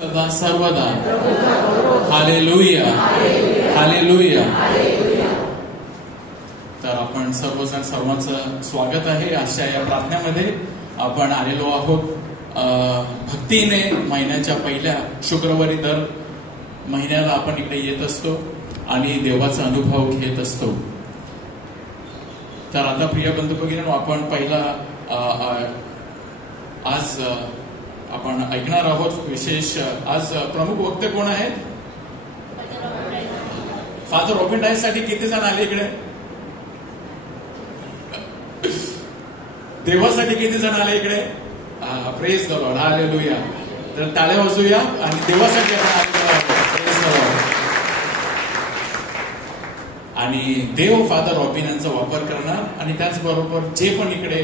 सदा सर्वदा. Hallelujah, hallelujah. तर आपण सर्वजण सर्वांचं स्वागत आहे आजच्या या प्रार्थनेमध्ये. आपण आलेलो आहोत भक्तीने. महिन्याच्या पहिल्या शुक्रवारी दर महिन्याला आपण इकडे येत असतो आणि देवाचा अनुभव घेत असतो. तर आता प्रिय बंधू भगिनींनो, आपण पहिला आज आपण ऐकणार आहोत विशेष. आज प्रमुख वक्ते कोण आहेत? फादर रॉबिन डायस साठी किती जण आले इकडे? देवासाठी किती जण आले इकडे? Praise the lord, hallelujah. तर टाळ्या वाजूया आणि देवासाठी आपण आलेलो आहोत. Praise the Lord. आणि देव फादर रॉबिन यांचा वापर करणार आणि त्याचबरोबर जे पण इकडे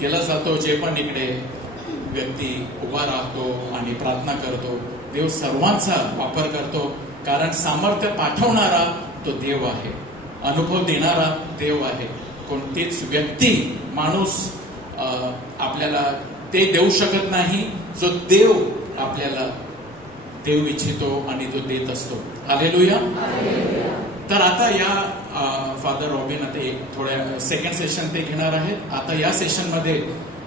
केला जातो, जे पण इकडे व्यक्ती उभा राहतो आणि प्रार्थना करतो, देव सर्वांचा वापर करतो. कारण सामर्थ्य पाठवणारा तो देव आहे, अनुभव देणारा देव आहे. कोणतीच व्यक्ती, माणूस आपल्याला ते देऊ शकत नाही जो देव आपल्याला देऊ इच्छितो आणि जो देत असतो. हालेलुया. तर आता या फादर रॉबिन आता थोड्या सेकंड सेशन ते घेणार आहेत. आता या सेशनमध्ये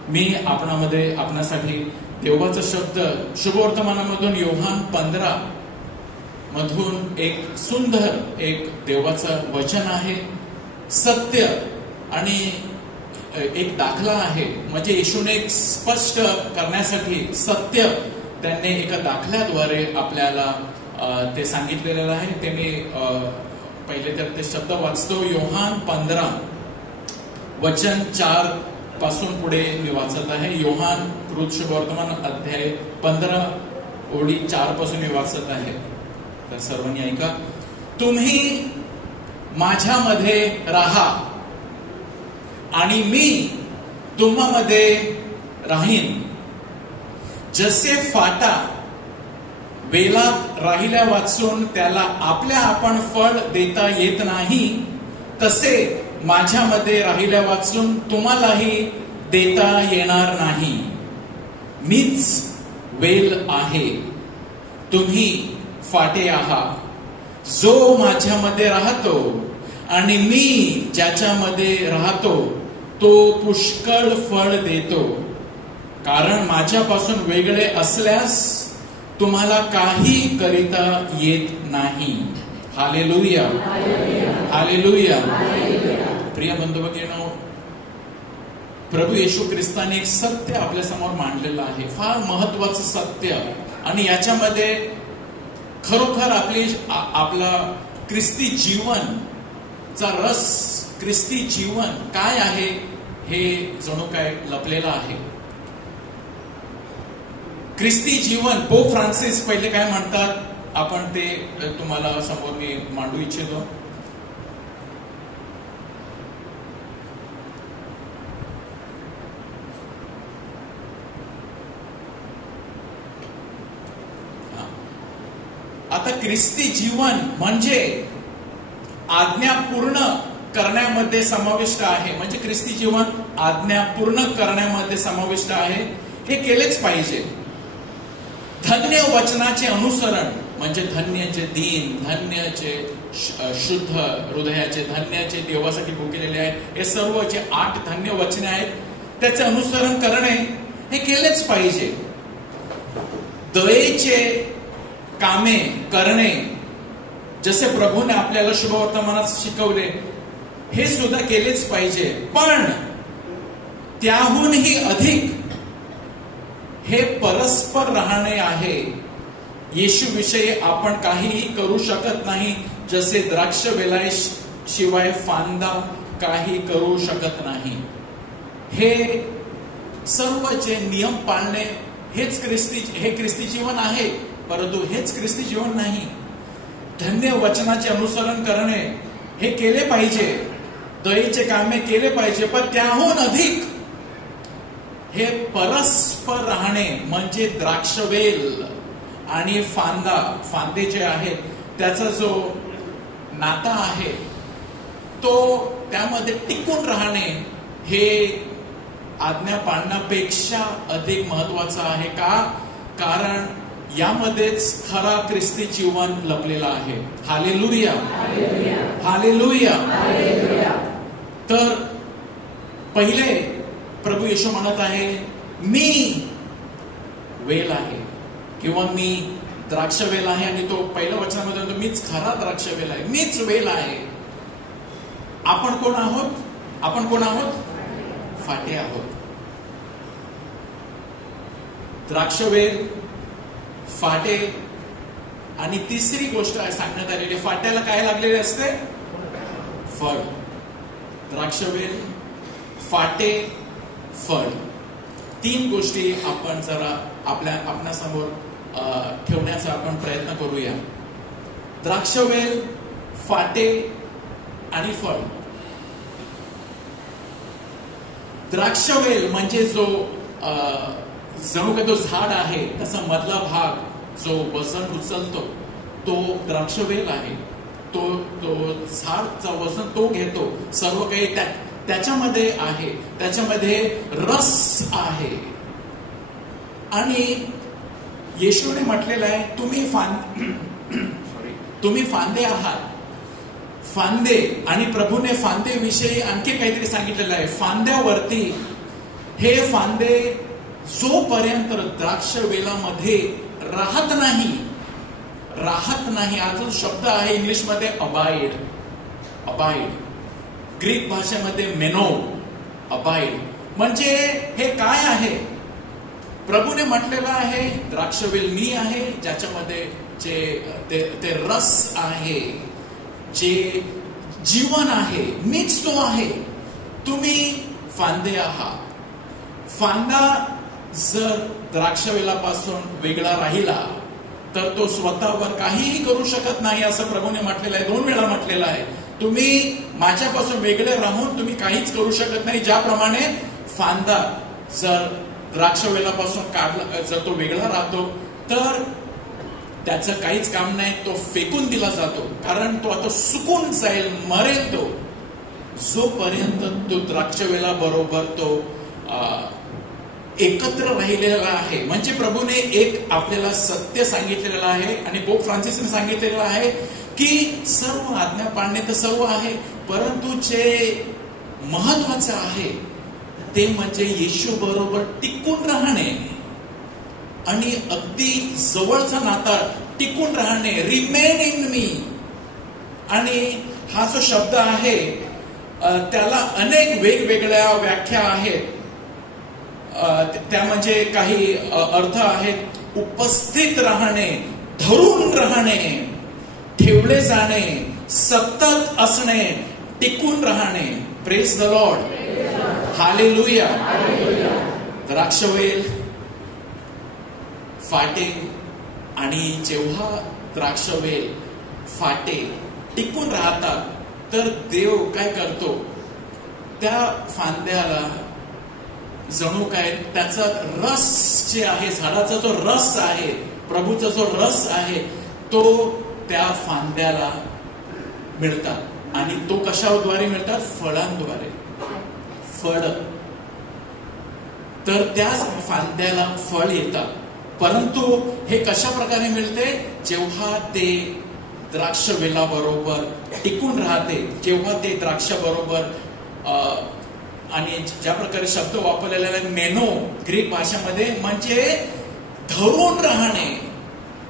मी आपणासाठी देवाचा शब्द शुभवर्तमानामधून योहान 15 मधून एक सुंदर एक देवाचं वचन आहे. सत्य आणि एक दाखला आहे. म्हणजे येशूने एक स्पष्ट करण्यासाठी सत्य त्यांनी एका दाखल्याद्वारे आपल्याला ते सांगितलेलं आहे. ते मी पहिले तर ते शब्द वाचतो. योहान 15 वचन 4 पासून पुढे मी वाचत आहे. योहान शुभवर्तमान अध्याय 15 ओळी 4 पासून मी वाचत आहे. तर सर्वांनी ऐका. तुम्ही माझ्यामध्ये राहा आणि मी तुम्हामध्ये राहीन. जसे फाटा वेलात राहिल्या वाचून त्याला आपल्या आपण फळ देता येत नाही, तसे माझ्यामध्ये राहिल्या वाचून तुम्हालाही देता येणार नाही. मीच वेल आहे, तुम्ही फाटे आहात. जो माझ्यामध्ये राहतो आणि मी ज्याच्यामध्ये राहतो तो पुष्कळ फळ देतो. कारण माझ्यापासून वेगळे असल्यास तुम्हाला काही करिता येत नाही. Hallelujah, hallelujah. प्रिय बंधू भगिनींनो, प्रभू येशू ख्रिस्ताने एक सत्य आपल्या समोर मांडलेलं आहे, फार महत्वाचं सत्य. आणि याच्यामध्ये खरोखर आपला ख्रिस्ती जीवनचा रस, ख्रिस्ती जीवन काय आहे हे जणू काय लपलेलं आहे. ख्रिस्ती जीवन, पोप फ्रान्सिस पहिले काय म्हणतात आपण ते तुम्हाला समोर मी मांडू इच्छितो. आता ख्रिस्ती जीवन म्हणजे आज्ञा पूर्ण करण्यामध्ये समाविष्ट आहे. म्हणजे ख्रिस्ती जीवन आज्ञा पूर्ण करण्यामध्ये समाविष्ट आहे. हे केलेच पाहिजे. धन्य वचनाचे अनुसरण म्हणजे धन्यचे दीन, धन्यचे शुद्ध हृदयाचे, धन्याचे देवासाठी भुकेलेले आहेत. हे सर्व जे 8 धन्य वचने आहेत त्याचे अनुसरण करणे हे केलेच पाहिजे. दयेचे कामे करणे जसे प्रभूने आपल्याला शुभवर्तमानात शिकवले हे सुद्धा केलेच पाहिजे. पण त्याहूनही अधिक हे परस्पर राहणे आहे. येशू विषयी आपण काहीही करू शकत नाही. जसे द्राक्ष वेलाशिवाय फांदा काही करू शकत नाही. हे सर्व जे नियम पाळणे हे ख्रिस्ती जीवन आहे. परंतु हेच ख्रिस्ती जीवन नाही. धन्य वचनाचे अनुसरण करणे हे केले पाहिजे. दयेचे कामे केले पाहिजे. पण त्याहून अधिक हे परस्पर राहणे म्हणजे द्राक्षवेल आणि फांदे जे आहेत त्याचा जो नाता आहे तो त्यामध्ये टिकून राहणे हे आज्ञा पाळण्यापेक्षा अधिक महत्वाचं आहे. का? कारण यामध्येच खरा ख्रिस्ती जीवन लपलेला आहे. Hallelujah, hallelujah. तर पहिले प्रभू येशू म्हणत आहे, मी वेल आहे किंवा मी द्राक्षवेल आहे. आणि तो पहिल्या वचनामध्ये म्हणतो, मीच खरा द्राक्षवेल आहे, मीच वेल आहे. आपण कोण आहोत? आपण कोण आहोत? फाटे आहोत. द्राक्षवेल, फाटे. आणि तिसरी गोष्ट सांगण्यात आलेली, फाट्याला काय लागलेले असते? फळ. द्राक्षवेल, फाटे, फळ. 3 गोष्टी आपण जरा आपल्यासमोर ठेवण्याचा आपण प्रयत्न करूया. द्राक्षवेल, फाटे आणि फळ. द्राक्षवेल म्हणजे जो जणू काही तो झाड आहे, त्याचा मधला भाग जो वजन उचलतो तो द्राक्षवेल आहे. तो झाडचा वजन तो घेतो, सर्व काही त्याच्यामध्ये आहे, त्याच्यामध्ये रस आहे. आणि येशूने म्हटलेलं आहे, तुम्ही फांदे आहात. फांदे. आणि प्रभूने फांदेविषयी आणखी काहीतरी सांगितलेलं आहे. फांद्यावरती हे फांदे जोपर्यंत द्राक्षवेलामध्ये राहत नाही. हा जो शब्द आहे इंग्लिशमध्ये अबाईड. ग्रीक भाषेमध्ये मेनो. अबाईड म्हणजे हे काय आहे? प्रभूने म्हटलेलं आहे, द्राक्षवेल मी आहे, ज्याच्यामध्ये ते रस आहे, जे जीवन आहे, मीच तो आहे. तुम्ही फांदे आहात. फांदा जर द्राक्षवेलापासून वेगळा राहिला तर तो स्वतःवर काहीही करू शकत नाही, असं प्रभूने म्हटलेलं आहे. 2 वेळा म्हटलेलं आहे, तुम्ही माझ्यापासून वेगळे राहून तुम्ही काहीच करू शकत नाही. ज्याप्रमाणे फांदा जर द्राक्षवेलापासून काढला, जर तो वेगळा राहतो तर त्याचं काहीच काम नाही, तो फेकून दिला जातो. कारण तो आता सुकून जाईल, मरेल तो. जोपर्यंत तो द्राक्षवेला बरोबर तो एकत्र राहिलेला आहे. म्हणजे प्रभूने एक आपल्याला सत्य सांगितलेलं आहे. आणि पोप फ्रान्सिसने सांगितलेलं आहे की सर्व आज्ञा पाळणे तर सर्व आहे, परंतु जे महत्वाचं आहे ते म्हणजे येशू बरोबर टिकून राहणे आणि अगदी जवळचा नाता टिकून राहणे. रिमेन इन मी. आणि हा जो शब्द आहे त्याला अनेक वेगवेगळ्या व्याख्या आहेत. त्या म्हणजे काही अर्थ आहेत. उपस्थित राहणे, धरून राहणे, ठेवले जाणे, सतत असणे, टिकून राहणे. Praise the lord. हालेलुया. द्राक्षवेल, फाटे. आणि जेव्हा द्राक्षवेल, फाटे टिकून राहतात तर देव काय करतो? त्या फांद्याला जणू काय त्याचा रस जे आहे, झाडाचा जो रस आहे, प्रभूचा जो रस आहे, तो त्या फांद्याला मिळतात. आणि तो कशाद्वारे मिळतात? फळांद्वारे. फळ. तर त्या फांद्याला फळ येतात. परंतु हे कशा प्रकारे मिळते? जेव्हा ते द्राक्षवेला बरोबर टिकून राहते, जेव्हा ते द्राक्ष बरोबर. आणि ज्या प्रकारे शब्द वापरलेला आहे मेनो ग्रीक भाषेमध्ये, म्हणजे धरून राहणे.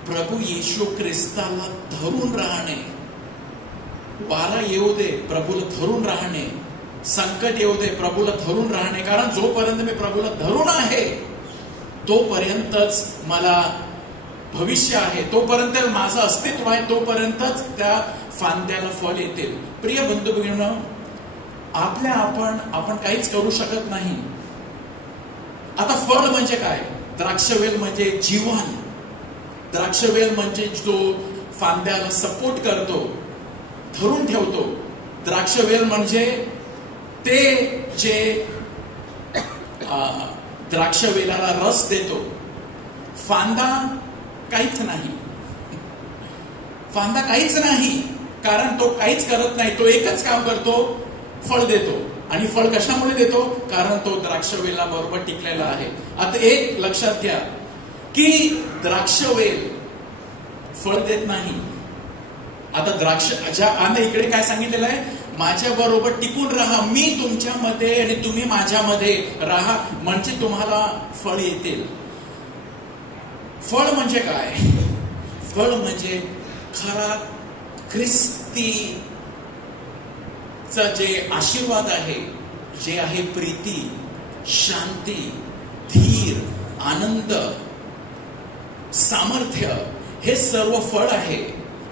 प्रभू येशू ख्रिस्ताला धरून राहणे. वारा येऊ दे, प्रभूला धरून राहणे. संकट येऊ दे, प्रभूला धरून राहणे. कारण जोपर्यंत मी प्रभूला धरून आहे तोपर्यंतच मला भविष्य आहे, तोपर्यंत माझं अस्तित्व आहे, तोपर्यंतच त्या फांद्याला फळ येतील. प्रिय बंधू भगिनींनो, आपण काहीच करू शकत नाही. आता फळ म्हणजे काय? द्राक्षवेल म्हणजे जीवन. द्राक्षवेल म्हणजे जो फांद्याला सपोर्ट करतो, धरून ठेवतो. द्राक्षवेल म्हणजे ते जे द्राक्षवेलाला रस देतो. फांदा काहीच नाही. फांदा काहीच नाही, कारण तो काहीच करत नाही. तो एकच काम करतो, फळ देतो. आणि फळ कशामुळे देतो? कारण तो द्राक्षवेला बरोबर टिकलेला आहे. आता एक लक्षात घ्या की द्राक्षवेल फळ देत नाही. आता द्राक्ष आणि इकडे काय सांगितलेलं आहे, माझ्या बरोबर टिकून राहा, मी तुमच्यामध्ये आणि तुम्ही माझ्यामध्ये राहा, म्हणजे तुम्हाला फळ येतील. फळ म्हणजे काय? फळ म्हणजे खरा ख्रिस्तीचा जे आशीर्वाद आहे, जे आहे प्रीती, शांती, धीर, आनंद, सामर्थ्य, हे सर्व फळ आहे.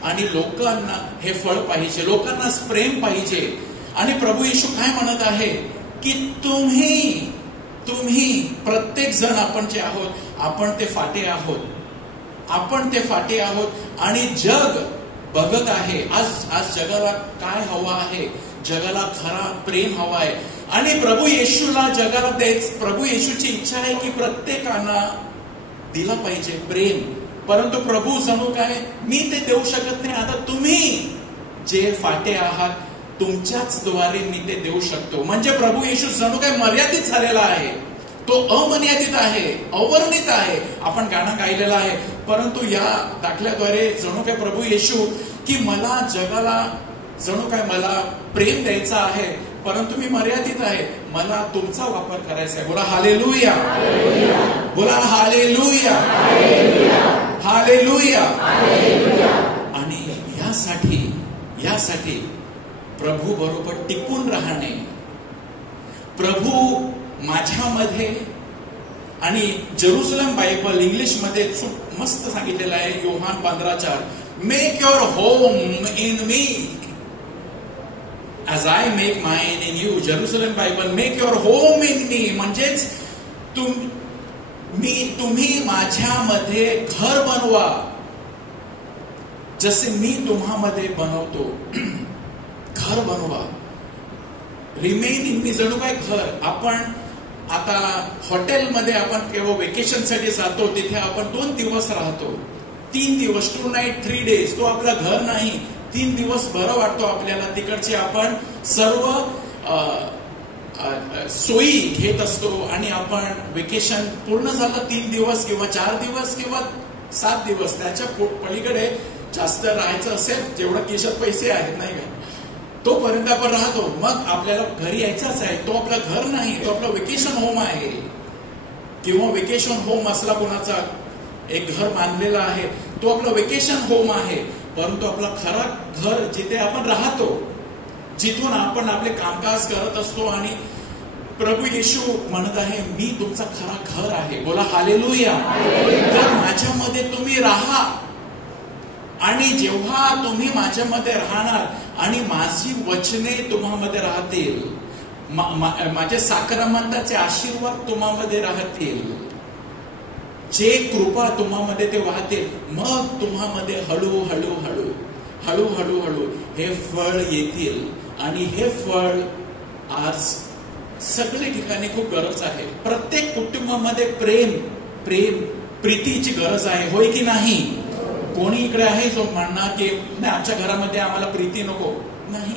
आणि लोकांना हे फळ पाहिजे, लोकांना प्रेम पाहिजे. आणि प्रभू येशू काय म्हणत आहे की तुम्ही प्रत्येक जण आपण जे आहोत, आपण ते फाटे आहोत, आपण ते फाटे आहोत. आणि जग बघत आहे, आज जगाला काय हवं आहे, जगाला खरा प्रेम हवा आहे. आणि प्रभू येशूला जगाला द्यायचं, प्रभू येशूची इच्छा आहे की प्रत्येकांना दिला पाहिजे प्रेम. परंतु प्रभू जणू काय, मी ते देऊ शकत नाही, आता तुम्ही जे फाटे आहात तुमच्याच द्वारे मी ते देऊ शकतो. म्हणजे प्रभू येशू जणू काय मर्यादित झालेला आहे, तो अमर्यादित आहे, अवर्णित आहे. आपण गाणं गायलेलं आहे, परंतु या दाखल्याद्वारे जणू काय प्रभू येशू की मला जगाला जणू काय मला प्रेम द्यायचं आहे, परंतु मी मर्यादित आहे, मला तुमचा वापर करायचा आहे. बोला हालेलुया, बोला हालेलुया, हालेलुया. आणि यासाठी प्रभू बरोबर टिकून राहणे, प्रभू माझ्यामध्ये. आणि जेरुसलेम बायबल इंग्लिश मध्ये मस्त सांगितलेलं आहे, Yohan 15:4, make your home in me as I make mine in you. Jerusalem Bible, make your home in me, म्हणजेच तुम्ही माझ्यामध्ये घर बनवा, जसे मी तुम्हामध्ये बनवतो. घर बनवा, रिमेन इन मी, जणू काय घर. आपण आता हॉटेलमध्ये आपण केव्हा वेकेशनसाठी जातो, तिथे आपण 2 दिवस राहतो, 3 दिवस, 2 नाईट 3 डेज. तो आपला घर नाही. 3 दिवस बरं वाटतो आपल्याला, तिकडचे आपण सर्व सोयी घेत असतो. आणि आपण वेकेशन पूर्ण झालं 3 दिवस किंवा 4 दिवस किंवा 7 दिवस, त्याच्या पलीकडे जास्त राहायचं असेल, जेवढं खिशात पैसे आहेत नाही का, तोपर्यंत आपण राहतो. मग आपल्याला घरी यायचंच आहे, तो आपलं घर नाही, तो आपलं वेकेशन होम आहे. किंवा वेकेशन होम असला कोणाचा, एक घर बांधलेलं आहे, तो आपलं वेकेशन होम आहे. परंतु आपला खरा घर जिथे आपण राहतो, जिथून आपण आपले कामकाज करत असतो. आणि प्रभू येशू म्हणत आहे, मी तुमचा खरा घर आहे. बोला हालेलुया. तर माझ्यामध्ये तुम्ही राहा, आणि जेव्हा तुम्ही माझ्यामध्ये राहणार आणि माझी वचने तुम्हामध्ये राहतील, माझे साक्रमंताचे आशीर्वाद तुम्हामध्ये राहतील, जे कृपा तुम्हामध्ये ते वाहतील, मग तुम्हामध्ये हळूहळू हे फळ येतील. आणि हे फळ आज सगळे ठिकाणी खूप गरज आहे. प्रत्येक कुटुंबामध्ये प्रीतीची गरज आहे, होय की नाही? कोणी इकडे आहे जो म्हणणार की नाही, आमच्या घरामध्ये आम्हाला प्रीती नको? नाही,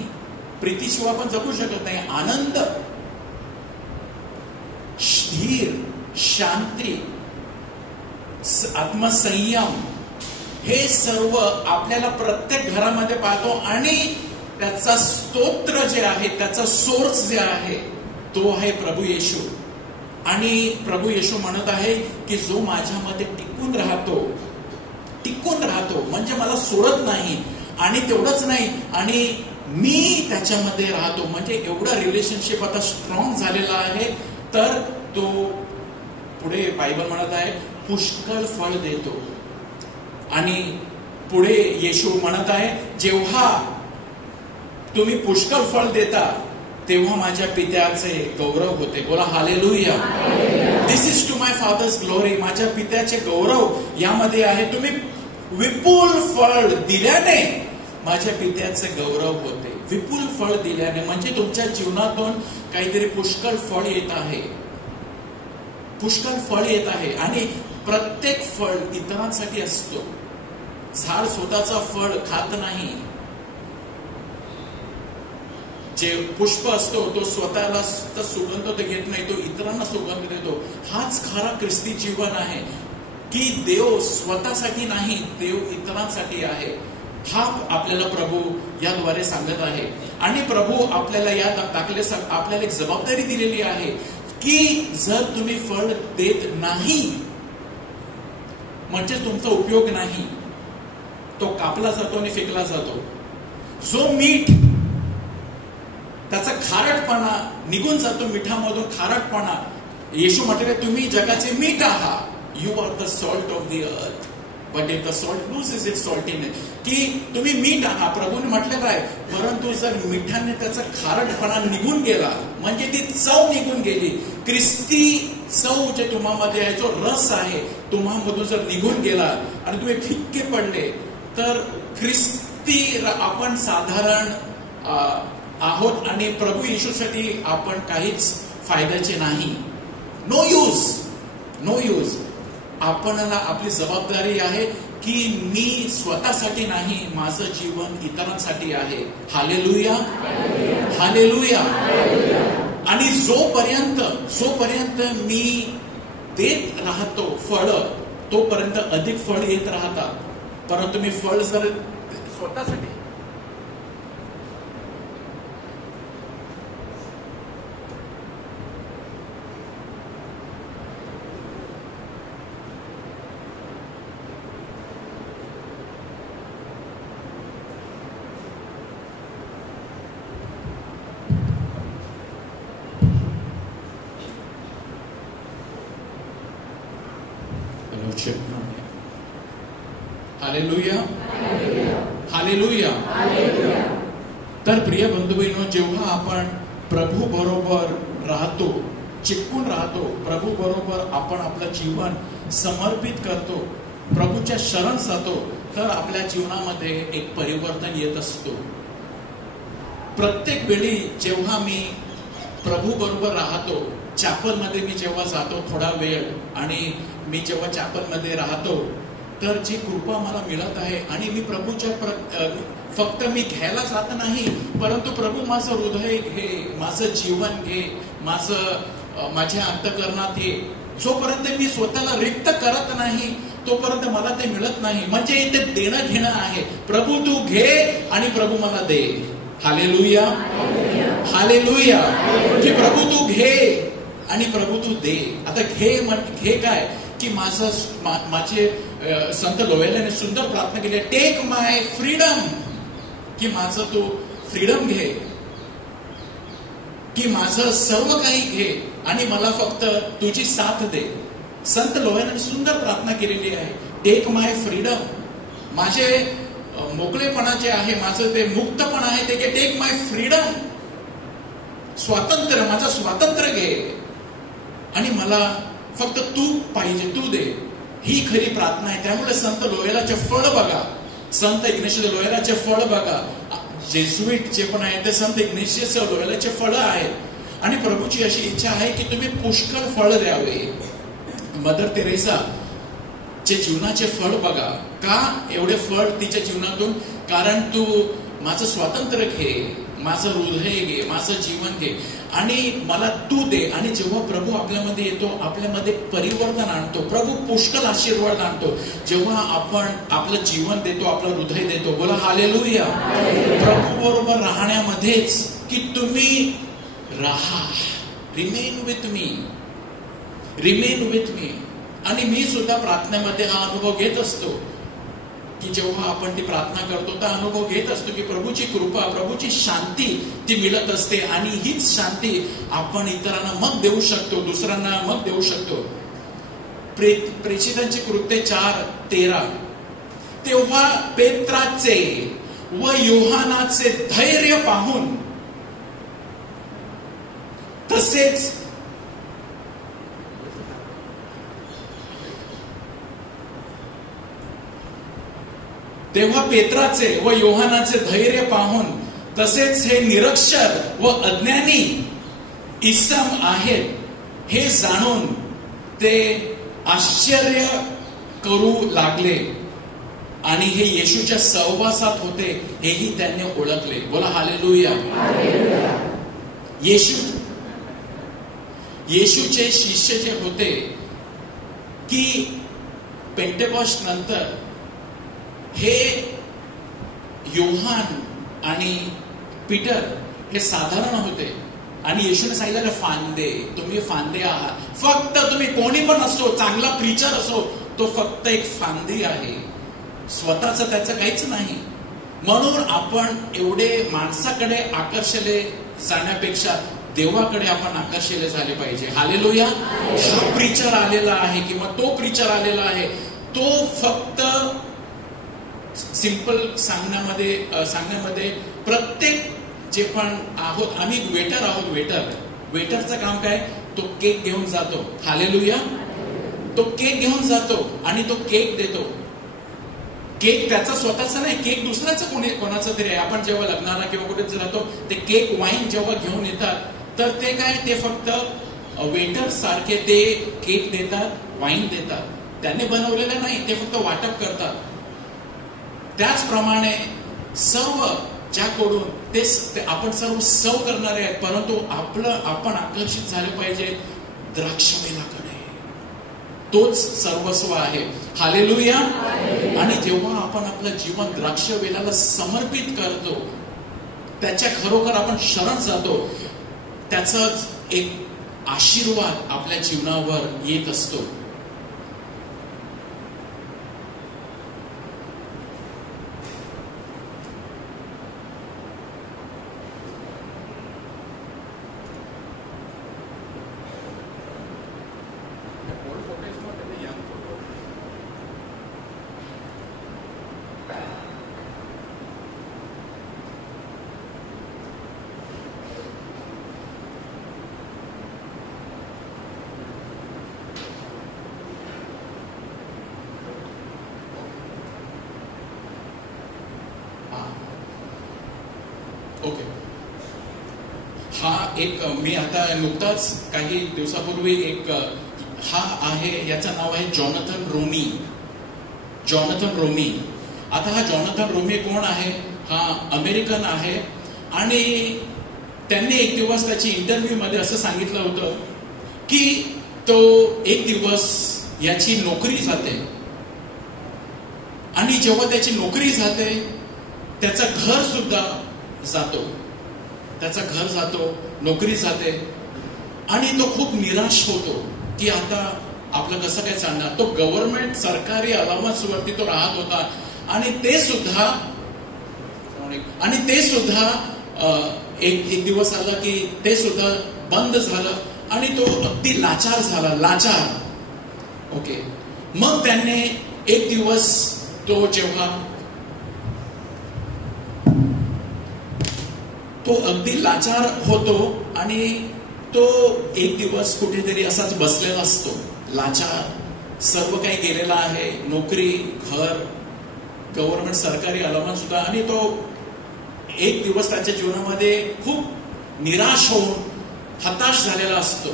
प्रीतीशिवाय आपण जगू शकत नाही. आनंद, धीर, शांती, आत्मसंयम, हे सर्व आपल्याला प्रत्येक घरामध्ये पाहतो. आणि त्याचा स्तोत्र जे आहे, त्याचा सोर्स जे आहे, तो आहे प्रभू येशू. आणि प्रभू येशू म्हणत आहे की जो माझ्यामध्ये टिकून राहतो म्हणजे मला सोडत नाही. आणि तेवढंच नाही, आणि मी त्याच्यामध्ये राहतो, म्हणजे एवढा रिलेशनशिप आता स्ट्रॉंग झालेला आहे. तर तो पुढे बायबल म्हणत आहे पुष्कळ फळ देतो. आणि पुढे येशू म्हणत आहे, जेव्हा तुम्ही पुष्कळ फळ देता तेव्हा माझ्या पित्याचे गौरव होते. बोला hallelujah. This is to my father's glory. माझ्या पित्याचे गौरव यामध्ये आहे. तुम्ही विपुल फळ दिल्याने माझ्या पित्याचे गौरव होते. विपुल फळ दिल्याने म्हणजे तुमच्या जीवनातून काहीतरी पुष्कळ फळ येत आहे, पुष्कळ फळ येत आहे. आणि प्रत्येक फळ इतरांसाठी असतो. झाड स्वतःचा फळ खात नाही. जे पुष्प असतो तो स्वतःला सुगंध घेत नाही, तो इतरांना सुगंध देतो. हाच खरा ख्रिस्ती जीवन आहे. की देव स्वतःसाठी नाही, देव इतरांसाठी आहे. हा आपल्याला प्रभू याद्वारे सांगत आहे. आणि प्रभू आपल्याला या आपल्याला एक जबाबदारी दिलेली आहे की जर तुम्ही फळ देत नाही म्हणजे तुमचा उपयोग नाही, तो कापला जातो आणि फेकला जातो. जो मीठ त्याचा खारटपणा निघून जातो, मिठामधून खारटपणा. येशू म्हटले तुम्ही जगाचे मीठ आहात. You are the salt of the earth but if the salt loses its saltiness, की तुम्ही मीठ आहात प्रभूने म्हटलेलं आहे. परंतु जर मिठाने त्याचा खारटपणा निघून गेला म्हणजे ती चव निघून गेली, ख्रिस्ती चव जे तुम्हामध्ये आहे, जो रस आहे तुम्हामधून जर निघून गेला आणि तुम्ही फिक्के पडले तर ख्रिस्ती आपण साधारण आहोत आणि प्रभू येशूसाठी आपण काहीच फायद्याचे नाही. No use, no use. आपणाला आपली जबाबदारी आहे की मी स्वतःसाठी नाही, माझं जीवन इतरांसाठी आहे. Hallelujah, hallelujah. आणि जोपर्यंत मी देत राहतो फळ, तोपर्यंत अधिक फळ येत राहतात. परंतु मी फळ जर स्वतःसाठी हालेलुया, हालेलुया. तर प्रिय बंधू बहिणो, जेव्हा आपण प्रभू बरोबर राहतो, चिपकून राहतो, प्रभू बरोबर आपण आपलं जीवन समर्पित करतो, प्रभूच्या शरण जातो, तर आपल्या जीवनामध्ये एक परिवर्तन येत असतो. प्रत्येक वेळी जेव्हा मी प्रभू बरोबर राहतो, चॅपलमध्ये मी जेव्हा जातो थोडा वेळ आणि मी जेव्हा चॅपलमध्ये राहतो तर जी कृपा मला मिळत आहे आणि मी प्रभूच्या फक्त मी घ्यायला जात नाही, परंतु प्रभू माझं हृदय घे, माझं जीवन घे, माझ्या अंतःकरणात ये. जोपर्यंत मी स्वतःला रिक्त करत नाही तोपर्यंत मला ते मिळत नाही. म्हणजे इथे देणं घेणं आहे. प्रभू तू घे आणि प्रभू मला दे. Hallelujah, hallelujah. की प्रभू तू घे आणि प्रभू तू दे. आता घे काय की माझे संत लोयलाने सुंदर प्रार्थना केली, टेक माय फ्रीडम, की माझं तू फ्रीडम घे, की माझं सर्व काही घे आणि मला फक्त तुझी साथ दे. संत लोयलाने सुंदर प्रार्थना केलेली आहे, टेक माय फ्रीडम. माझे मोकळेपणा जे आहे, माझं ते मुक्तपणा आहे ते घे. टेक माय फ्रीडम, स्वातंत्र्य, माझं स्वातंत्र्य घे आणि मला फक्त तू पाहिजे, तू दे. ही खरी प्रार्थना आहे. त्यामुळे संत लोयलाचे फळ बघा, संत इग्नेशियस लोयलाचे फळ बघा. जेजुईट जे पण आहे ते संत इग्नेशियस लोयलाचे फळ आहेत. आणि प्रभूची अशी इच्छा आहे की तुम्ही पुष्कळ फळ द्यावे. मदर तेरेसा चे जीवनाचे फळ बघा. का एवढे फळ तिच्या जीवनातून? कारण तू माझं स्वातंत्र्य घे, माझं हृदय घे, माझं जीवन घे आणि मला तू दे. आणि जेव्हा प्रभू आपल्यामध्ये येतो, आपल्यामध्ये परिवर्तन आणतो, प्रभू पुष्कळ आशीर्वाद आणतो. जेव्हा आपण आपलं जीवन देतो, आपलं हृदय देतो. बोला हालेलुया. प्रभू बरोबर राहण्यामध्येच की तुम्ही राहा. Remain with me, remain with me. आणि मी सुद्धा प्रार्थनेमध्ये हा अनुभव घेत असतो की जेव्हा आपण ती प्रार्थना करतो तर अनुभव घेत असतो की प्रभूची कृपा, प्रभूची शांती ती मिळत असते. आणि हीच शांती आपण इतरांना मग देऊ शकतो, दुसऱ्यांना मग देऊ शकतो. प्रेषितांची कृत्ये 4:13. तेव्हा पेत्राचे व योहानाचे धैर्य पाहून तसेच तेव्हा पेत्राचे व योहानाचे धैर्य पाहून तसेच हे निरक्षर व अज्ञानी इसम आहेत हे जाणून ते आश्चर्य करू लागले आणि हे येशूच्या सहवासात होते हेही त्यांनी ओळखले. बोला हालेलुया. येशूचे शिष्य जे होते की पेंटेकॉस्ट नंतर हे योहान आणि पीटर हे साधारण होते आणि येशूने सांगितलं फांदे, तुम्ही फांदे आहात. फक्त तुम्ही कोणी पण असो, चांगला प्रीचर असो, तो फक्त एक फांदी आहे, स्वतःच त्याचं काहीच नाही. म्हणून आपण एवढे माणसाकडे आकर्षले जाण्यापेक्षा देवाकडे आपण आकर्षले झाले पाहिजे. हालेलुया. हा प्रीचर आलेला आहे किंवा तो प्रीचर आलेला आहे, तो फक्त सिंपल सांगण्यामध्ये प्रत्येक जे पण आहोत, आम्ही वेटर आहोत. वेटरचं काम काय? तो केक घेऊन जातो. हालेलुया. तो केक घेऊन जातो आणि तो केक देतो. केक त्याचा स्वतःचा नाही, केक दुसऱ्याचं कोणाचं तरी आहे. आपण जेव्हा लग्नाला किंवा कुठेच राहतो, ते केक वाईन जेव्हा घेऊन येतात, तर ते काय, ते फक्त वेटर सारखे ते केक देतात, वाईन देतात. त्याने बनवलेलं नाही, ते फक्त वाटप करतात. त्याचप्रमाणे सर्व ज्याकडून ते आपण सर्व सर्व करणारे आहेत, परंतु आपण आकर्षित झाले पाहिजे द्राक्षवेलाकडे. तोच सर्वस्व आहे. हालेलुया. आणि जेव्हा आपण आपलं जीवन द्राक्षवेलाला समर्पित करतो, त्याच्या खरोखर आपण शरण जातो, त्याचा एक आशीर्वाद आपल्या जीवनावर येत असतो. ओके. हा एक मी आता नुकताच काही दिवसापूर्वी एक हा आहे, याचं नाव आहे जॉनथन रोमी. आता हा जॉनथन रोमी कोण आहे? हा अमेरिकन आहे आणि त्यांनी एक दिवस त्याची इंटरव्ह्यू मध्ये असं सांगितलं होतं की तो एक दिवस याची नोकरी जाते आणि जेव्हा त्याची नोकरी जाते, त्याचं घर सुद्धा जातो. नोकरी जाते आणि तो खूप निराश होतो की आता आपलं कसं काय चालणार. तो गव्हर्नमेंट सरकारी अलाउन्स वरती तो राहत होता आणि ते सुद्धा एक दिवस आला की ते सुद्धा बंद झालं आणि तो अगदी लाचार झाला. ओके. मग त्याने एक दिवस जेव्हा तो अगदी लाचार होतो आणि तो एक दिवस कुठेतरी असाच बसलेला असतो, लाचार. सर्व काही गेलेला आहे, नोकरी, घर, गव्हर्नमेंट सरकारी अलाउन्स सुद्धा. आणि तो एक दिवस त्याच्या जीवनामध्ये खूप निराश होऊन हताश झालेला असतो.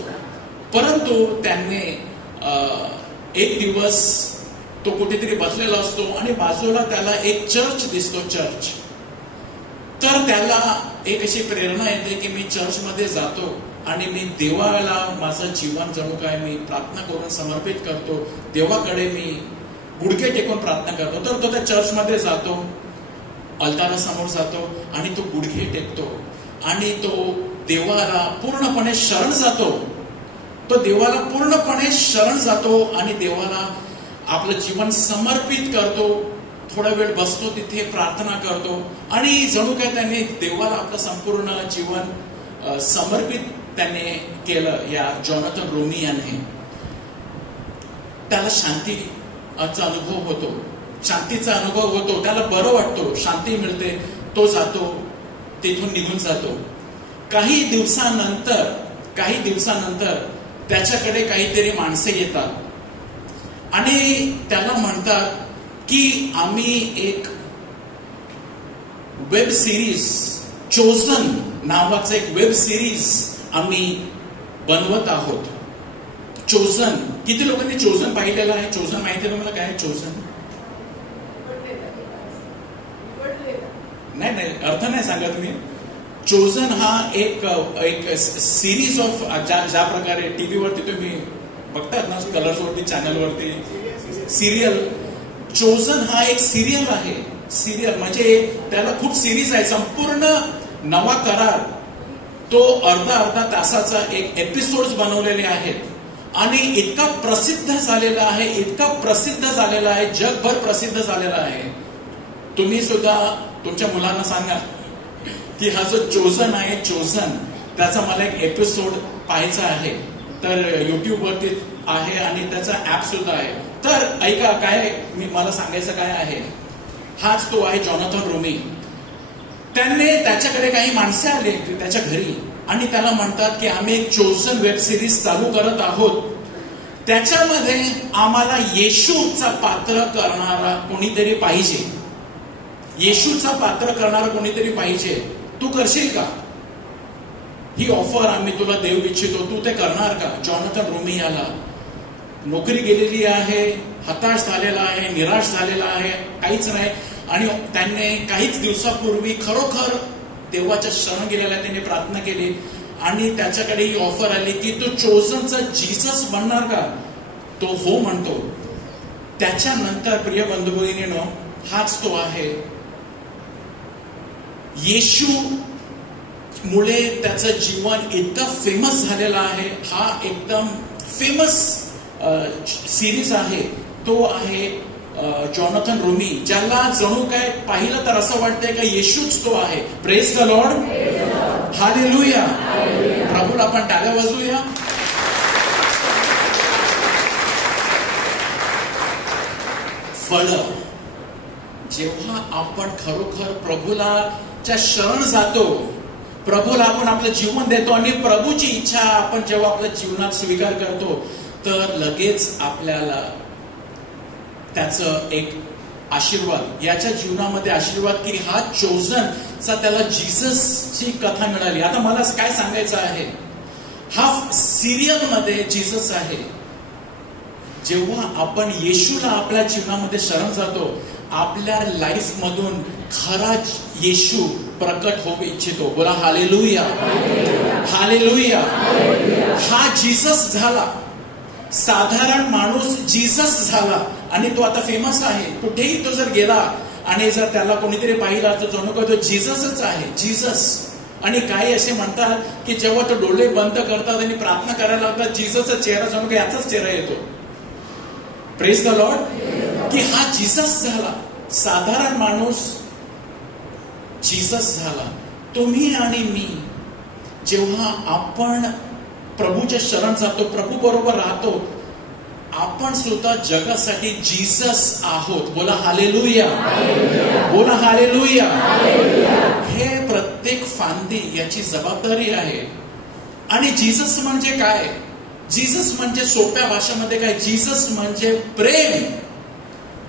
परंतु त्याने एक दिवस तो कुठेतरी बसलेला असतो आणि बाजूला त्याला एक चर्च दिसतो. तर त्याला एक अशी प्रेरणा येते की मी चर्चमध्ये जातो आणि मी देवाला माझं जीवन जणू काय मी प्रार्थना करून समर्पित करतो, देवाकडे मी गुडघे टेकून प्रार्थना करतो. तर तो त्या चर्चमध्ये जातो, अल्तारासमोर जातो आणि तो गुडघे टेकतो आणि तो देवाला पूर्णपणे शरण जातो आणि देवाला आपलं जीवन समर्पित करतो. थोडा वेळ बसतो तिथे, प्रार्थना करतो आणि जणू काय त्याने देवाला आपलं संपूर्ण जीवन समर्पित त्याने केलं. या जॉनथन रोमी याने त्याला शांतीचा अनुभव होतो, त्याला बरं वाटतो, शांती मिळते. तो जातो, तिथून निघून जातो. काही दिवसानंतर त्याच्याकडे काहीतरी माणसे येतात आणि त्याला म्हणतात की आम्ही एक वेब सिरीज, चोजन नावाचं एक वेब सिरीज आम्ही बनवत आहोत. चोजन, किती लोकांनी चोजन पाहिलेलं आहे? चोजन माहिती आहे तुम्हाला काय चोजन? नाही, अर्थ नाही सांगत मी. चोजन हा एक सिरीज ऑफ, ज्या प्रकारे टीव्हीवरती तुम्ही बघतात ना, कलर्स वरती, चॅनलवरती सिरियल. चोजन हा एक सिरियल आहे. सिरियल म्हणजे त्याला खूप सिरीज आहे. संपूर्ण नवा करार तो अर्धा तासाचा एक एपिसोड्स बनवलेले आहेत आणि इतका प्रसिद्ध झालेला आहे, इतका प्रसिद्ध झालेला आहे, जगभर प्रसिद्ध झालेला आहे. तुम्ही सुद्धा तुमच्या मुलांना सांगा की हा जो चोजन आहे, चोजन त्याचा मला एक एपिसोड पाहायचा आहे. तर युट्यूब वरती आहे आणि त्याचा ऍप सुद्धा आहे. तर ऐका, काय मला सांगायचं काय आहे, हाच तो आहे जॉनथन रोमी. त्याच्याकडे काही माणसे आले त्याच्या घरी आणि त्याला म्हणतात की आम्ही एक चोजन वेब सिरीज चालू करत आहोत, त्याच्यामध्ये आम्हाला येशूचा पात्र करणारा कोणीतरी पाहिजे. येशूचा पात्र करणारा कोणीतरी पाहिजे. तू करशील का? ही ऑफर आम्ही तुला देऊ इच्छितो, तू ते करणार का? जॉनथन रोमी याला नोकरी गेलेली आहे, हताश झालेला आहे, निराश झालेला आहे, काहीच नाही. आणि त्याने काहीच दिवसापूर्वी खरोखर देवाच्या शरण गेलेला, त्याने प्रार्थना केली आणि त्याच्याकडे ही ऑफर आली की तू चोजनचा जीसस बनणार का? तो हो म्हणतो. त्याच्यानंतर प्रिय बंधू भगिनींनो, हाच तो आहे. येशू मुळे त्याचं जीवन इतकं फेमस झालेलं आहे. हा एकदम फेमस सिरीज आहे. तो आहे जॉनथन रोमी, ज्याला जणू काय पाहिलं तर असं वाटतंय का येशूच तो आहे. Praise the lord, hallelujah. प्रभूला आपण टाळ्या वाजवूया. फळं, जेव्हा आपण खरोखर प्रभूला च्या शरण जातो, प्रभूला आपण आपलं जीवन देतो आणि प्रभूची इच्छा आपण जेव्हा आपल्या जीवनात स्वीकार करतो, तर लगेच आपल्याला त्याचं एक आशीर्वाद, याच्या जीवनामध्ये आशीर्वाद की हा चोजनचा त्याला जीससची कथा मिळाली. आता मला काय सांगायचं आहे, हा सिरियल मध्ये जीसस आहे. जेव्हा आपण येशूला आपल्या जीवनामध्ये शरण जातो, आपल्या लाईफ मधून खरा येशू प्रकट होऊ इच्छितो. बोला हालेलुया, हालेलुया. हा जीसस झाला, साधारण माणूस जीसस झाला आणि तो आता फेमस आहे. कुठेही तो जर गेला आणि जर त्याला कोणीतरी पाहिला तर जणू काय तो जीससच आहे, जीसस. आणि काही असे म्हणतात की जेव्हा तो डोळे बंद करतात आणि प्रार्थना करायला लागतात, जीससचा चेहरा जणू काय याचाच चेहरा येतो. Praise the Lord. की हा जीसस झाला, साधारण माणूस जीसस झाला. तुम्ही आणि मी जेव्हा आपण प्रभूच्या शरण जातो, प्रभू बरोबर राहतो, आपण सुद्धा जगासाठी जीसस आहोत. बोला हालेलुया, बोला हालेलुया. हे प्रत्येक फांदी याची जबाबदारी आहे. आणि जीसस म्हणजे काय? जीसस म्हणजे सोप्या भाषेमध्ये काय? जीसस म्हणजे प्रेम.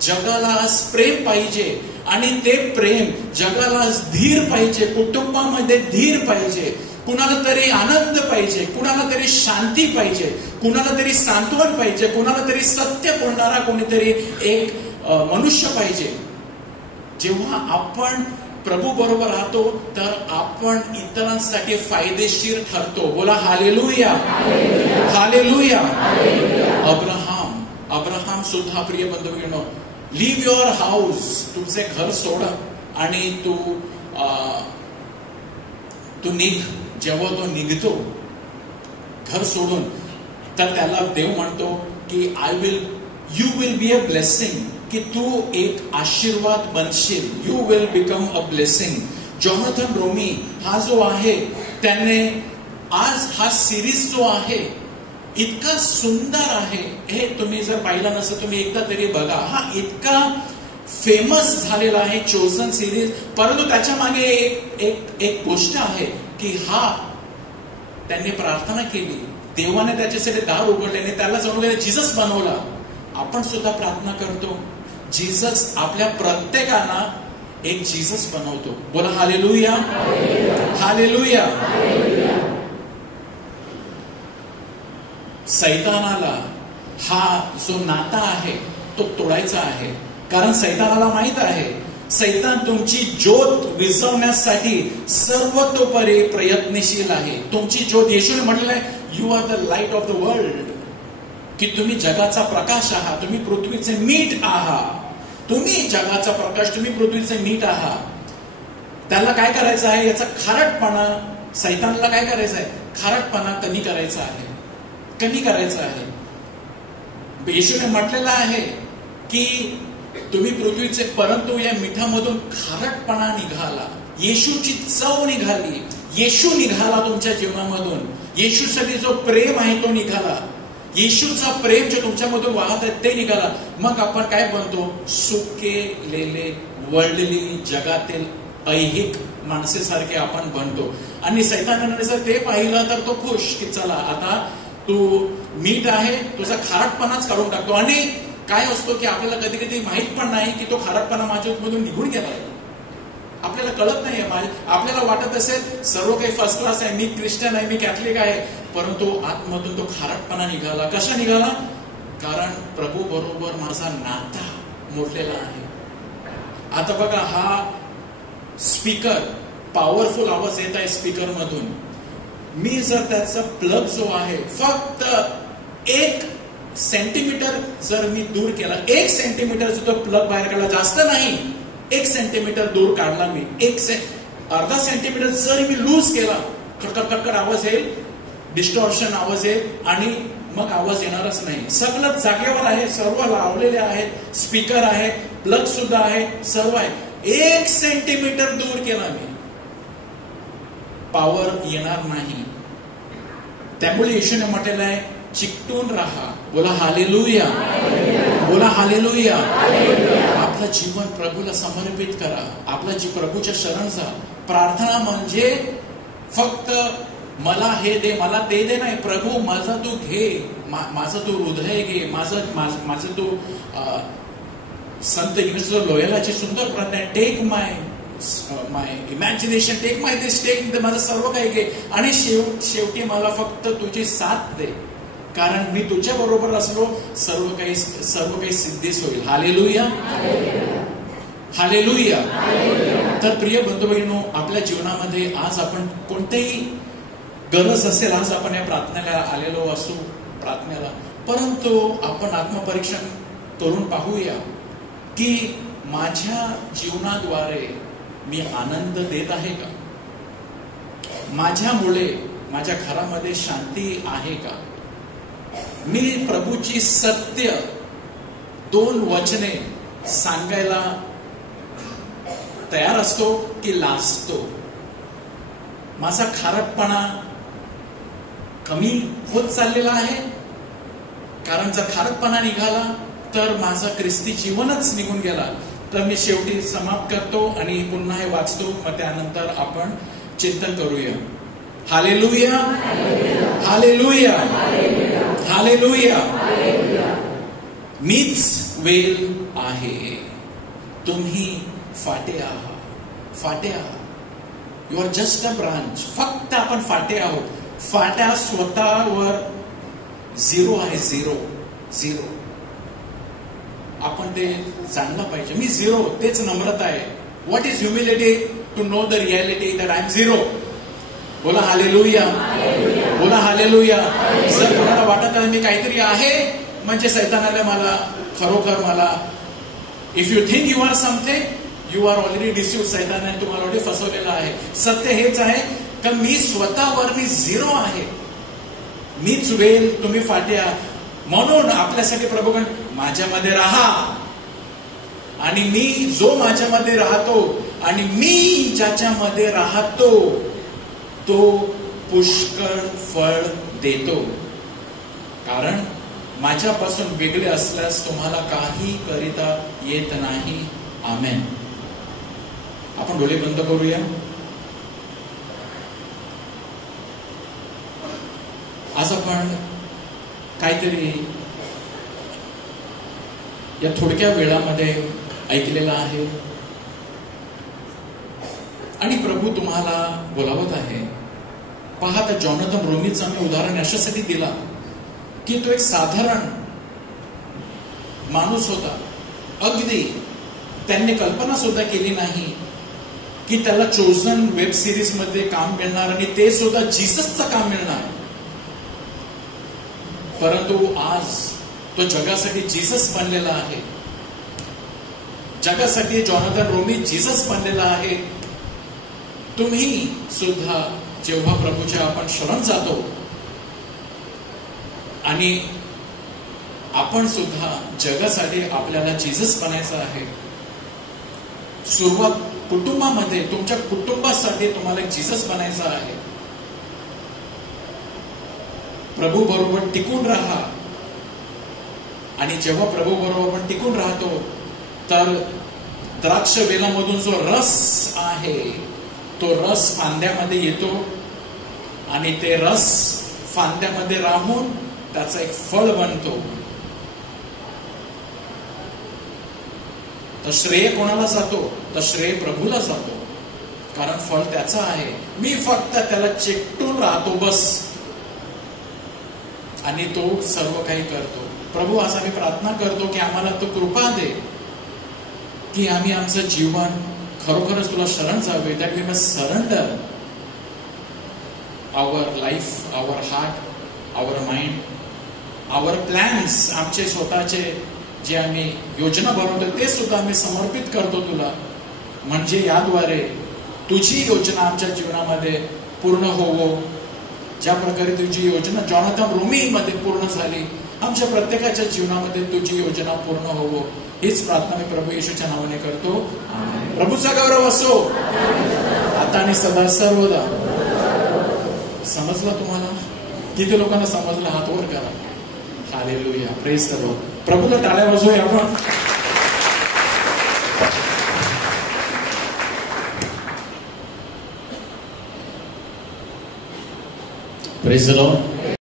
जगाला प्रेम पाहिजे आणि ते प्रेम जगाला धीर पाहिजे, कुटुंबामध्ये धीर पाहिजे, कुणाला तरी आनंद पाहिजे, कुणाला तरी शांती पाहिजे, कुणाला तरी सांत्वन पाहिजे, कुणाला तरी सत्य बोलणारा कोणीतरी एक मनुष्य पाहिजे. जेव्हा आपण प्रभू बरोबर राहतो तर आपण इतरांसाठी फायदेशीर ठरतो. बोला हालेलुया, हालेलुया. अब्राहम सुद्धा प्रिय बंधूंनो, लिव्ह युअर हाऊस, तुमचे घर सोडा आणि तू निघ. जेव्हा तो निघतो घर सोडून, तर त्याला देव म्हणतो की you will be a blessing, की तू एक आशीर्वाद बनशील. You will become a blessing. Jonathan रोमी हा जो आहे, त्याने आज हा सिरीज जो आहे इतका सुंदर आहे. हे तुम्ही जर पाहिला नसेल, तुम्ही एकदा तरी बघा. हा इतका फेमस झालेला आहे चोजन सिरीज. परंतु त्याच्या मागे एक गोष्ट आहे की त्यांनी प्रार्थना केली, देवाने त्याच्यासाठी दार उघडले, त्याला जणू जीसस बनवला. आपण सुद्धा प्रार्थना करतो, जीसस आपल्या प्रत्येकाला एक जीसस बनवतो. बोला हालेलुया, हालेलुया. सैतानाला हा जो नाता आहे तो तोडायचा आहे. कारण सैतानाला माहित आहे, सैतान तुमची ज्योत विझवण्यासाठी सर्वतोपरी प्रयत्नशील आहे. तुमची ज्योत, येशूने म्हटलेलं आहे, you are the light of the world. की तुम्ही जगाचा प्रकाश आहात, तुम्ही पृथ्वीचे मीठ आहात, तुम्ही जगाचा प्रकाश, तुम्ही पृथ्वीचे मीठ आहात. त्याला काय करायचं आहे? याचा खारटपणा, सैतानला काय करायचं आहे? खारटपणा कमी करायचा आहे, कमी करायचा आहे. येशूने म्हटलेलं आहे की तुम्ही पृथ्वीचे, परंतु या मिठामधून खारटपणा निघाला, येशूची चव निघाली, येशू निघाला तुमच्या जीवनामधून, येशूसाठी जो प्रेम आहे तो निघाला, येशूचा प्रेम जो तुमच्यामधून वाहत आहे ते निघाला. मग आपण काय बनतो? सुकेलेले, वर्ल्डली, जगातील ऐहिक माणसेसारखे आपण बनतो. आणि सैतानाने जर ते पाहिलं तर तो खुश की चला आता तू मीठ आहे, तुझा खारटपणाच काढून टाकतो. आणि काय असतो की आपल्याला कधी कधी माहित पण नाही की तो खारटपणा माझ्यामधून निघून गेला, आपल्याला कळत नाहीये. आपल्याला वाटत असेल सर्व काही फर्स्ट क्लास आहे, मी ख्रिश्चन आहे, मी कॅथलिक आहे, परंतु आतमधून तो खारटपणा निघाला. कशा निघाला? कारण प्रभू बरोबर माझा नाता मोडलेला आहे. आता बघा, हा स्पीकर, पॉवरफुल आवाज येत आहे स्पीकर मधून, मी जर त्याचा प्लग जो आहे फक्त 1 सेंटीमीटर जर मी दूर केला, 1 सेंटीमीटर जो प्लग बाहेर काढला, जास्त नाही, 1 सेंटीमीटर दूर काढला मी, अर्धा सेंटीमीटर जर मी लूज केला, खडखड खडखड आवाज येईल, डिस्टॉर्शन आवाज येईल आणि मग आवाज येणारच नाही. सगळं जागेवर आहे, सर्व लावलेले आहेत, स्पीकर आहे, प्लग सुद्धा आहे, सर्व आहे. 1 सेंटीमीटर दूर केला मी, पॉवर येणार नाही. त्यामुळे येशूने म्हटलेलं आहे चिकटून राहा. बोला हालेलुया, बोला हालेलुया. आपलं जीवन प्रभूला समर्पित करा, आपलं प्रभूच्या शरण जा. प्रार्थना म्हणजे फक्त मला हे दे, मला ते दे नाही. प्रभू माझा तू घे, माझं तू हृदय घे, माझं तू संत इंग्लिश लोयलाची सुंदर प्रार्थना आहे, टेक माय इमॅजिनेशन, टेक माय दिस, टेक माझं सर्व काही घे. आणि शेवटी मला फक्त तुझी साथ दे, कारण मी तुझ्या बरोबर असलो सर्व काही सिद्धीस होईल. Hallelujah, hallelujah. तर प्रिय बंधू भगिनींनो, आपल्या जीवनामध्ये आज आपण कोणतेही गरज असेल, आज आपण या प्रार्थनेला आलेलो असू प्रार्थनेला, परंतु आपण आत्मपरीक्षण करून पाहूया की माझ्या जीवनाद्वारे मी आनंद देत आहे का? माझ्यामुळे माझ्या घरामध्ये शांती आहे का? मी प्रभूची सत्य 2 वचने सांगायला तयार असतो की लाजतो? माझा खारटपणा कमी होत चाललेला आहे, कारण जर खारटपणा निघाला तर माझा ख्रिस्ती जीवनच निघून गेला. तर मी शेवटी समाप्त करतो आणि पुन्हा हे वाचतो, मग त्यानंतर आपण चिंतन करूया. Hallelujah, hallelujah, hallelujah. मीच वेल आहे, तुम्ही फाटे आहात, फाटे आहात. You are just a branch. फक्त आपण फाटे आहोत. फाट्या स्वतःवर 0 आहे, 0. आपण ते जाणलं पाहिजे. मी 0, तेच नम्रता आहे. What is humility? To know the reality that I am 0. बोला हालेलुया, बोला हालेलुया. जर कोणाला वाटत आहे मी काहीतरी आहे, म्हणजे सैतानाला मला खरोखर मला, if you think you are something, you are already deceived. सैतानाने तुम्हाला ऑलरेडी फसवलेलं आहे. सत्य हेच आहे की मी स्वतःवर मी 0 आहे. मीच वेल, तुम्ही फाटे आहात. म्हणून आपल्यासाठी प्रभूगण माझ्यामध्ये राहा, आणि मी जो माझ्यामध्ये राहतो आणि मी ज्याच्यामध्ये राहतो तो पुष्कळ फळ देतो, कारण माझ्यापासून वेगळे असल्यास तुम्हाला काही करिता येत नाही. आमेन. आपण डोळे बंद करूया. आज आपण काहीतरी या थोडक्या वेळामध्ये ऐकलेलं आहे आणि प्रभू तुम्हाला बोलावत आहे. पहा, तर जॉनथन रोमीचं मी उदाहरण अशासाठी दिला की तो एक साधारण माणूस होता. अगदी त्यांनी कल्पना सुद्धा केली नाही की त्याला चोजन वेब सिरीज मध्ये काम मिळणार, आणि ते सुद्धा जीससचं काम मिळणार. परंतु आज तो जगासाठी जीसस बनलेला आहे. जगासाठी जॉनाथन रोमी जीसस बनलेला आहे. तुम्ही सुद्धा जेव्हा प्रभूच्या आपण शरण जातो आणि आपण सुद्धा जगासाठी आपल्याला जीसस बनायचं आहे. सुरुवात कुटुंबामध्ये, तुमच्या कुटुंबासाठी तुम्हाला जीसस बनायचं आहे. प्रभू बरोबर टिकून राहा. आणि जेव्हा प्रभू बरोबर आपण टिकून राहतो तर द्राक्ष वेलामधून जो रस आहे तो रस फांद्यामध्ये येतो आणि ते रस फांद्यामध्ये राहून त्याचा एक फळ बनतो. तर श्रेय कोणाला जातो? तर श्रेय प्रभूला जातो, कारण फळ त्याचं आहे. मी फक्त त्याला चिकटून राहतो बस, आणि तो सर्व काही करतो. प्रभू, आज आम्ही प्रार्थना करतो की आम्हाला तो कृपा दे की आम्ही आमचं जीवन खरोखरच तुला शरण जावे. That we must surrender our life, our heart, our mind, our plans, आमचे स्वतःचे जे आम्ही योजना बनवतो ते सुद्धा आम्ही समर्पित करतो तुला. म्हणजे याद्वारे तुझी योजना आमच्या जीवनामध्ये पूर्ण होवो. ज्या प्रकारे तुझी योजना जॉनाथन रोमी मध्ये पूर्ण झाली, आमच्या प्रत्येकाच्या जीवनामध्ये तुझी योजना पूर्ण होवो. हीच प्रार्थना मी प्रभू येशूच्या नावाने करतो. प्रभूचा गौरव असो आता आणि सदा सर्वदा. समजलं तुम्हाला? किती लोकांना समजलं? हात वर करा. Hallelujah, praise the lord. प्रभूला टाळ्या वाजवूया आपण. Praise the Lord.